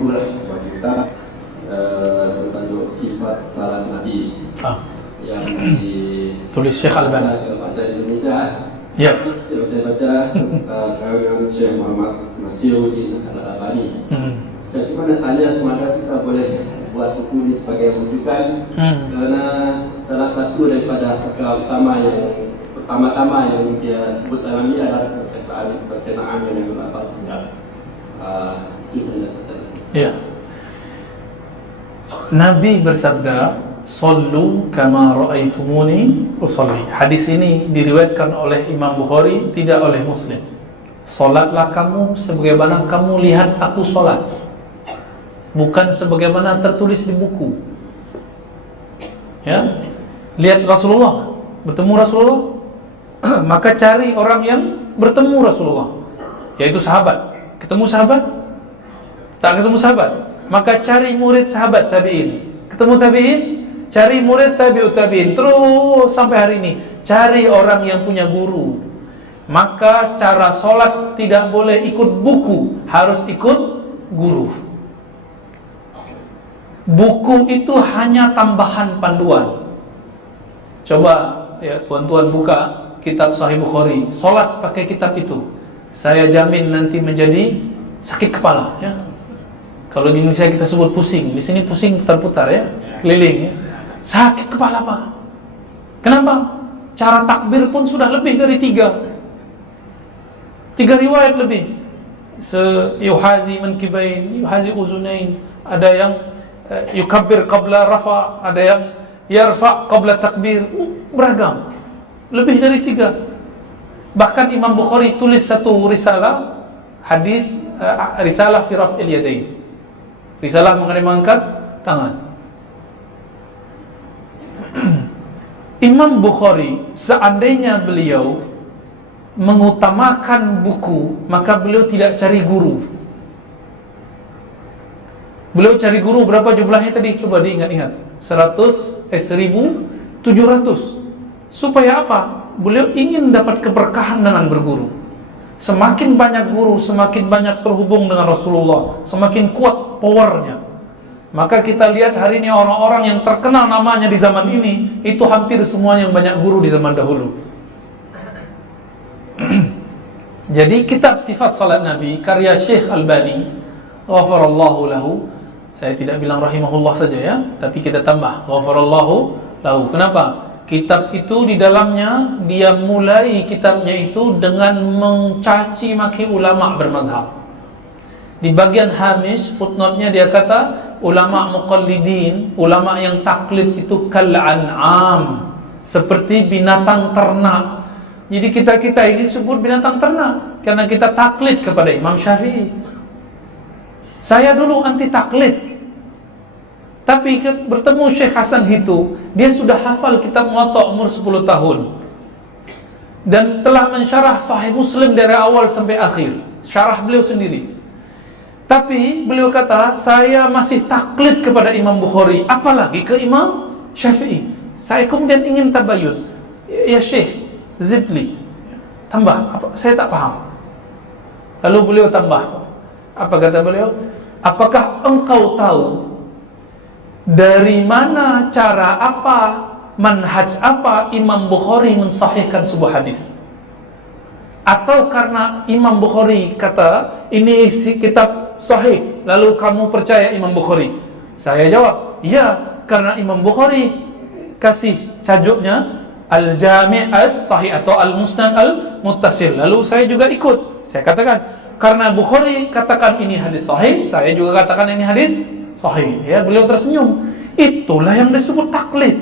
buku lah, sebuah kitab bertajuk Sifat Salat Nabi yang ditulis Syekh Albani dalam bahasa Indonesia. Ya. Yang saya baca karangan Syekh Muhammad Nasiruddin Al-Albani. Saya cuma nak tanya semasa kita boleh buat buku ini sebagai rujukan, kerana salah satu daripada perkara pertama-tama yang dia sebut dalam ini adalah berkenaan dengan lafaz sunat. Itu saja. Ya. Nabi bersabda, "Sallu kama ra'aitumuni usalli." Hadis ini diriwayatkan oleh Imam Bukhari, tidak oleh Muslim. Salatlah kamu sebagaimana kamu lihat aku salat, bukan sebagaimana tertulis di buku. Ya, lihat Rasulullah, bertemu Rasulullah, maka cari orang yang bertemu Rasulullah, yaitu sahabat. Ketemu sahabat? Tak ketemu sahabat, maka cari murid sahabat tabi'in. Ketemu tabi'in? Cari murid tabi'ut tabi'in. Terus sampai hari ini, cari orang yang punya guru. Maka secara solat tidak boleh ikut buku, harus ikut guru. Buku itu hanya tambahan panduan. Coba ya tuan-tuan buka kitab Sahih Bukhari, solat pakai kitab itu, saya jamin nanti menjadi sakit kepala ya. Kalau di Indonesia kita sebut pusing, di sini pusing putar-putar ya, keliling ya. Sakit kepala Pak. Kenapa? Cara takbir pun sudah lebih dari tiga riwayat lebih. Yuhazi mankibain, yuhazi uzunain, ada yang yukabbir qabla rafa, ada yang yarfa qabla takbir, beragam. Lebih dari 3. Bahkan Imam Bukhari tulis satu risalah hadis, risalah fi raf'il yadain, risalah mengenai mengangkat tangan. Imam Bukhari seandainya beliau mengutamakan buku, maka beliau tidak cari guru. Beliau cari guru berapa jumlahnya tadi? Coba diingat-ingat. 1700. Supaya apa? Beliau ingin dapat keberkahan dengan berguru. Semakin banyak guru, semakin banyak terhubung dengan Rasulullah, semakin kuat powernya. Maka kita lihat hari ini orang-orang yang terkenal namanya di zaman ini, itu hampir semua yang banyak guru di zaman dahulu. Jadi kitab Sifat Salat Nabi karya Syekh Albani, ghafarallahu lahu, saya tidak bilang rahimahullah saja ya, tapi kita tambah ghafarallahu lahu. Kenapa? Kitab itu di dalamnya dia mulai kitabnya itu dengan mencaci maki ulama bermazhab. Di bagian hamish footnote-nya dia kata ulama muqallidin, ulama yang taklid itu kal an'am, seperti binatang ternak. Jadi kita ini disebut binatang ternak karena kita taklid kepada Imam Syafi'i. Saya dulu anti taklid, tapi bertemu Syekh Hasan itu, dia sudah hafal kitab Muwatta umur 10 tahun dan telah mensyarah Sahih Muslim dari awal sampai akhir, syarah beliau sendiri. Tapi beliau kata, saya masih taklid kepada Imam Bukhari, apalagi ke Imam Syafi'i. Saya kemudian ingin tabayun, ya Syekh Zidli, tambah apa? Saya tak paham. Lalu beliau tambah. Apa kata beliau? Apakah engkau tahu dari mana, cara apa, manhaj apa Imam Bukhari mensahihkan sebuah hadis? Atau karena Imam Bukhari kata ini isi kitab sahih, lalu kamu percaya Imam Bukhari? Saya jawab, ya, karena Imam Bukhari kasih tajuknya Al-Jami' As-Sahih atau Al-Musnad Al-Muttasil, lalu saya juga ikut. Saya katakan, karena Bukhari katakan ini hadis sahih, saya juga katakan ini hadis sahih. Ya, beliau tersenyum. Itulah yang disebut taklid.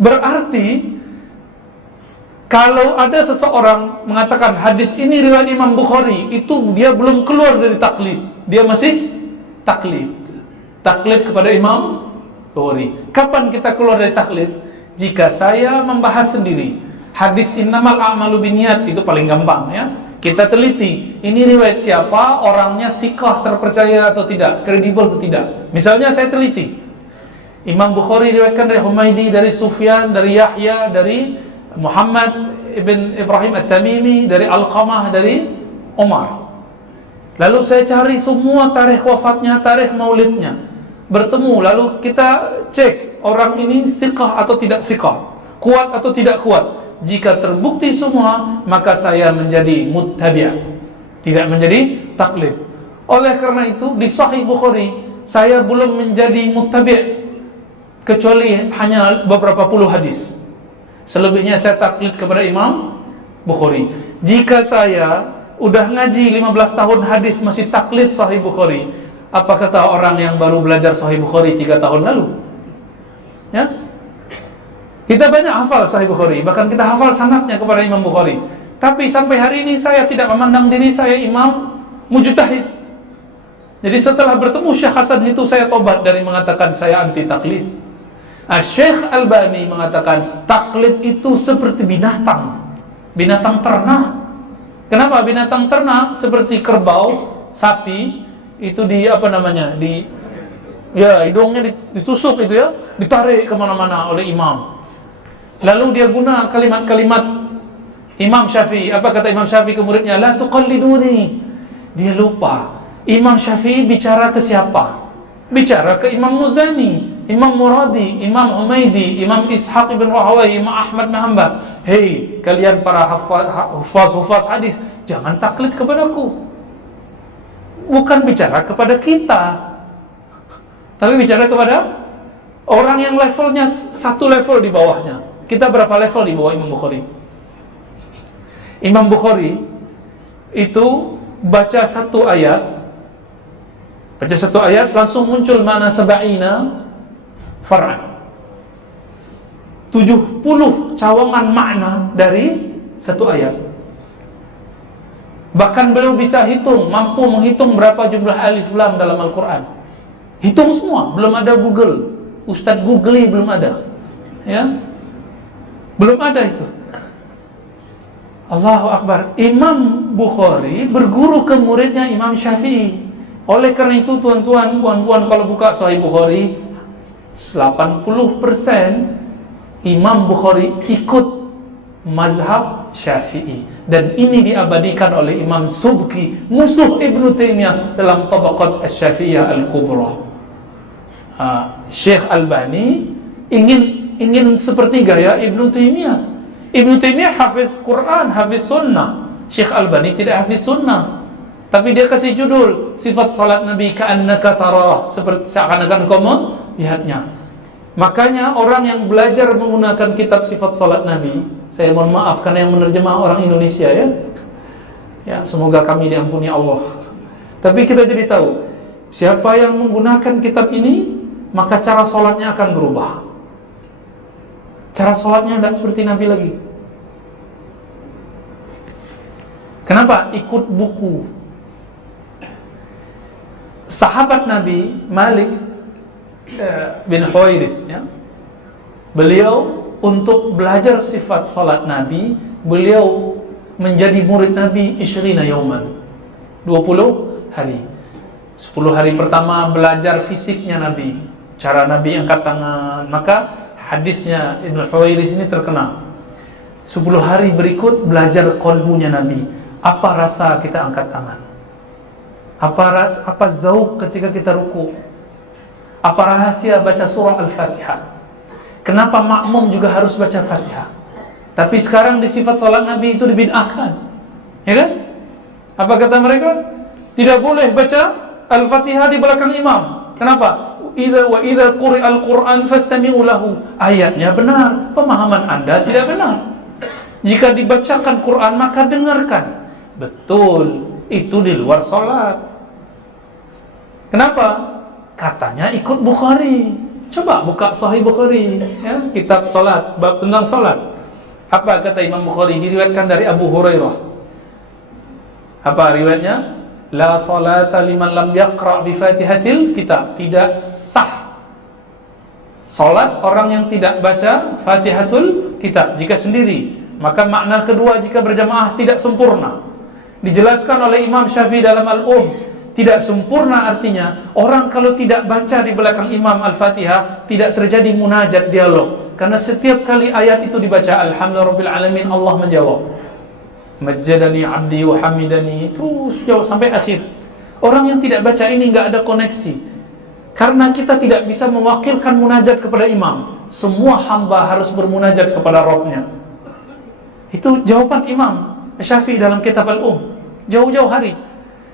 Berarti kalau ada seseorang mengatakan hadis ini riwayat Imam Bukhari, itu dia belum keluar dari taklid, dia masih taklid. Taklid kepada Imam Bukhari. Kapan kita keluar dari taklid? Jika saya membahas sendiri hadis innamal a'malu binniyat, itu paling gampang ya. Kita teliti, ini riwayat siapa, orangnya thiqah, terpercaya atau tidak, kredibel atau tidak. Misalnya saya teliti, Imam Bukhari riwayatkan dari Humaydi, dari Sufyan, dari Yahya, dari Muhammad ibn Ibrahim At-Tamimi, dari Alqamah, dari Umar. Lalu saya cari semua tarikh wafatnya, tarikh maulidnya, bertemu, lalu kita cek orang ini thiqah atau tidak thiqah, kuat atau tidak kuat. Jika terbukti semua, maka saya menjadi muttabi', tidak menjadi taklid. Oleh karena itu di Sahih Bukhari saya belum menjadi muttabi', kecuali hanya beberapa puluh hadis. Selebihnya saya taklid kepada Imam Bukhari. Jika saya udah ngaji 15 tahun hadis masih taklid Sahih Bukhari, apa kata orang yang baru belajar Sahih Bukhari 3 tahun lalu? Ya? Kita banyak hafal Sahih Bukhari, bahkan kita hafal sanadnya kepada Imam Bukhari. Tapi sampai hari ini saya tidak memandang diri saya imam mujtahid. Jadi setelah bertemu Syekh Hasan itu saya tobat dari mengatakan saya anti taklid. Syekh Albani mengatakan taklid itu seperti binatang, binatang ternak. Kenapa? Binatang ternak seperti kerbau, sapi, itu hidungnya ditusuk itu ya, ditarik kemana-mana oleh imam. Lalu dia guna kalimat-kalimat Imam Syafi'i. Apa kata Imam Syafi'i ke muridnya? La tuqalliduni. Dia lupa Imam Syafi'i bicara ke siapa? Bicara ke Imam Muzani, Imam Muradi, Imam Humaidi, Imam Ishaq ibn Rahawai, Imam Ahmad bin Hanbal. Hei, kalian para hufaz hadis, jangan taklid kepadaku. Bukan bicara kepada kita, tapi bicara kepada orang yang levelnya satu level di bawahnya. Kita berapa level di bawah Imam Bukhari? Imam Bukhari itu baca satu ayat langsung muncul makna sab'ina far'an, 70 cawangan makna dari satu ayat. Bahkan beliau bisa mampu menghitung berapa jumlah alif lam dalam Al-Quran. Hitung semua, belum ada Google. Ustadz Google belum ada. Ya, belum ada itu. Allahu Akbar. Imam Bukhari berguru ke muridnya Imam Syafi'i. Oleh karena itu tuan-tuan, puan-puan, kalau buka Sahih Bukhari 80% Imam Bukhari ikut mazhab Syafi'i. Dan ini diabadikan oleh Imam Subki, musuh Ibnu Taimiyah, dalam Tabaqat Asy-Syafi'iyah Al-Kubra. Syekh Albani ingin seperti gaya Ibnu Taimiyah. Ibnu Taimiyah hafiz Quran, hafiz sunnah. Syekh Albani tidak hafiz sunnah, tapi dia kasih judul sifat salat Nabi ka'annaka tarah, seperti seakan-akan kamu melihatnya. Makanya orang yang belajar menggunakan kitab sifat salat Nabi, saya mohon maaf karena yang menerjemah orang Indonesia ya, semoga kami diampuni Allah. Tapi kita jadi tahu siapa yang menggunakan kitab ini, maka cara salatnya akan berubah. Cara sholatnya tidak seperti Nabi lagi. Kenapa? Ikut buku. Sahabat Nabi Malik bin Huwairis, ya, beliau untuk belajar sifat sholat Nabi, beliau menjadi murid Nabi 20 yauman, 20 hari. 10 hari pertama belajar fisiknya Nabi, cara Nabi angkat tangan. Maka hadisnya Ibnu Huwairis ini terkenal. 10 hari berikut belajar qalbunya Nabi. Apa rasa kita angkat tangan? Apa zauq ketika kita ruku? Apa rahasia baca surah Al-Fatihah? Kenapa makmum juga harus baca Fatihah? Tapi sekarang di sifat salat Nabi itu dibid'ahkan. Ya kan? Apa kata mereka? Tidak boleh baca Al-Fatihah di belakang imam. Kenapa? Wa idza quri'al Qur'an fastami'u lahu. Ayatnya benar, pemahaman Anda tidak benar. Jika dibacakan Quran maka dengarkan. Betul, itu di luar salat. Kenapa? Katanya ikut Bukhari. Coba buka Sahih Bukhari, ya, kitab salat, bab tentang salat. Apa kata Imam Bukhari? Diriwayatkan dari Abu Hurairah. Apa riwayatnya? La salata liman lam yaqra' bi Fatihatil kitab. Tidak sah salat orang yang tidak baca Fatihatul kitab jika sendiri. Maka makna kedua jika berjamaah tidak sempurna. Dijelaskan oleh Imam Syafi'i dalam Al-Um. Tidak sempurna artinya orang kalau tidak baca di belakang imam Al-Fatihah tidak terjadi munajat dialog. Karena setiap kali ayat itu dibaca Alhamdulillahirabbil alamin, Allah menjawab Majjadani abdi wa hamidani, terus jawab sampai akhir. Orang yang tidak baca ini nggak ada koneksi. Karena kita tidak bisa mewakilkan munajat kepada imam. Semua hamba harus bermunajat kepada Rabbnya. Itu jawaban Imam Syafi'i dalam kitab Al-Um. Jauh-jauh hari.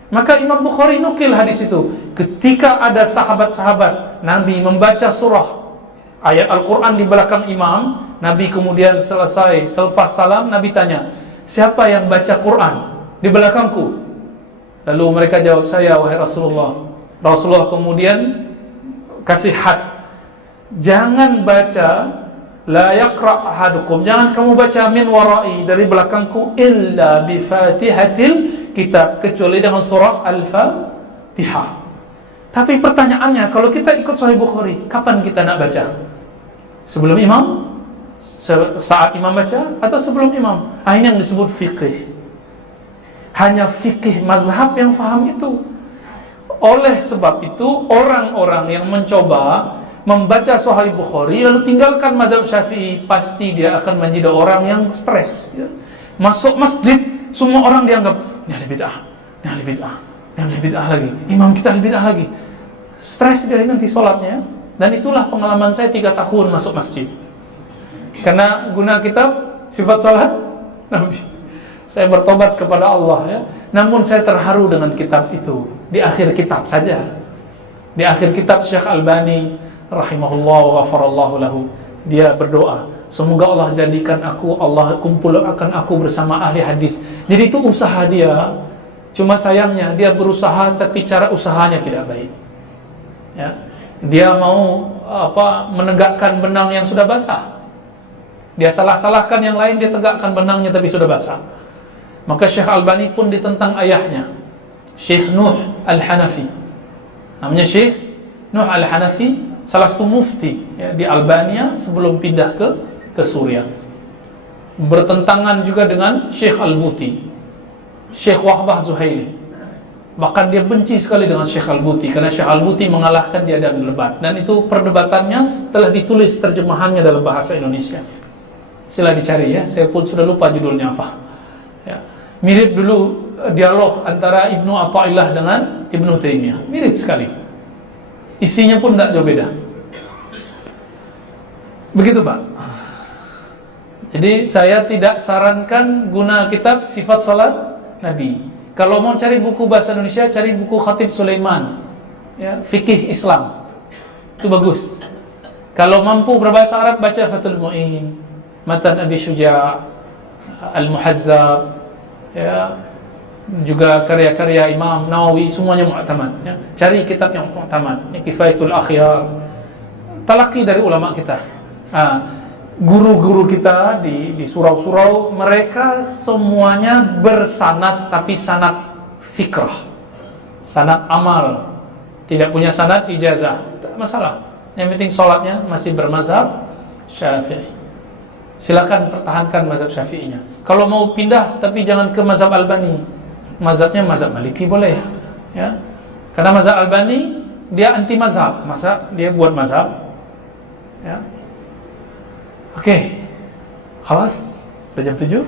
Maka Imam Bukhari nukil hadis itu. Ketika ada sahabat-sahabat Nabi membaca surah ayat Al-Quran di belakang imam, Nabi kemudian selesai, selepas salam Nabi tanya, siapa yang baca Quran di belakangku? Lalu mereka jawab, saya wahai Rasulullah. Rasulullah kemudian kasih had, jangan baca la yaqra ahadukum, jangan kamu baca min warai, dari belakangku, illa bi fatihatil kitab, kecuali dengan surah Al-Fatihah. Tapi pertanyaannya, kalau kita ikut Sahih Bukhari, kapan kita nak baca? Sebelum imam? Saat imam baca? Atau sebelum imam? Ini yang disebut fiqih. Hanya fikih mazhab yang faham itu. Oleh sebab itu, orang-orang yang mencoba membaca Sahih Bukhari lalu tinggalkan mazhab Syafi'i, pasti dia akan menjadi orang yang stres, ya. Masuk masjid, semua orang dianggap ini ahli bid'ah, ini ahli bid'ah, ini ahli bid'ah lagi, imam kita ahli bid'ah lagi. Stres dia nanti sholatnya. Dan itulah pengalaman saya 3 tahun masuk masjid. Karena guna kitab sifat salat Nabi, saya bertobat kepada Allah, ya. Namun saya terharu dengan kitab itu. Di akhir kitab saja, di akhir kitab Syekh Albani rahimahullah wa ghafarallahu lahu, dia berdoa, semoga Allah jadikan aku, Allah kumpulkan aku bersama ahli hadis. Jadi itu usaha dia. Cuma sayangnya dia berusaha tapi cara usahanya tidak baik, ya. Dia mau menegakkan benang yang sudah basah. Dia salah-salahkan yang lain, dia tegakkan benangnya tapi sudah basah. Maka Syekh Albani pun ditentang ayahnya, Syekh Nuh Al-Hanafi. Namanya Syekh Nuh Al-Hanafi, salah satu mufti, ya, di Albania sebelum pindah ke Suriah. Bertentangan juga dengan Syekh Al-Buti, Syekh Wahbah Zuhaili. Bahkan dia benci sekali dengan Syekh Al-Buti, karena Syekh Al-Buti mengalahkan dia dalam debat. Dan itu perdebatannya telah ditulis terjemahannya dalam bahasa Indonesia. Sila dicari, ya, saya pun sudah lupa judulnya apa, ya. Mirip dulu dialog antara Ibnu Athaillah dengan Ibnu Taimiyah, mirip sekali. Isinya pun tidak jauh beda. Begitu, Pak. Jadi saya tidak sarankan guna kitab sifat salat Nabi. Kalau mau cari buku bahasa Indonesia, cari buku Khatib Sulaiman, ya, fikih Islam. Itu bagus. Kalau mampu berbahasa Arab, baca Fathul Mu'in, Matan Abi Syuja', Al-Muhadzab, ya, juga karya-karya Imam Nawawi, semuanya mu'tamad, ya. Cari kitab yang mu'tamad, ya, Kifayatul Akhyar, talaki dari ulama kita. Guru-guru kita di surau-surau, mereka semuanya bersanad, tapi sanad fikrah, sanad amal, tidak punya sanad ijazah. Tak masalah, yang penting sholatnya masih bermazhab Syafi'i. Silakan pertahankan mazhab Syafi'inya. Kalau mau pindah, tapi jangan ke mazhab Albani, mazhabnya mazhab Maliki boleh, ya. Karena mazhab Albani dia anti mazhab, masa dia buat mazhab, ya. Oke, khalas, sudah jam 7.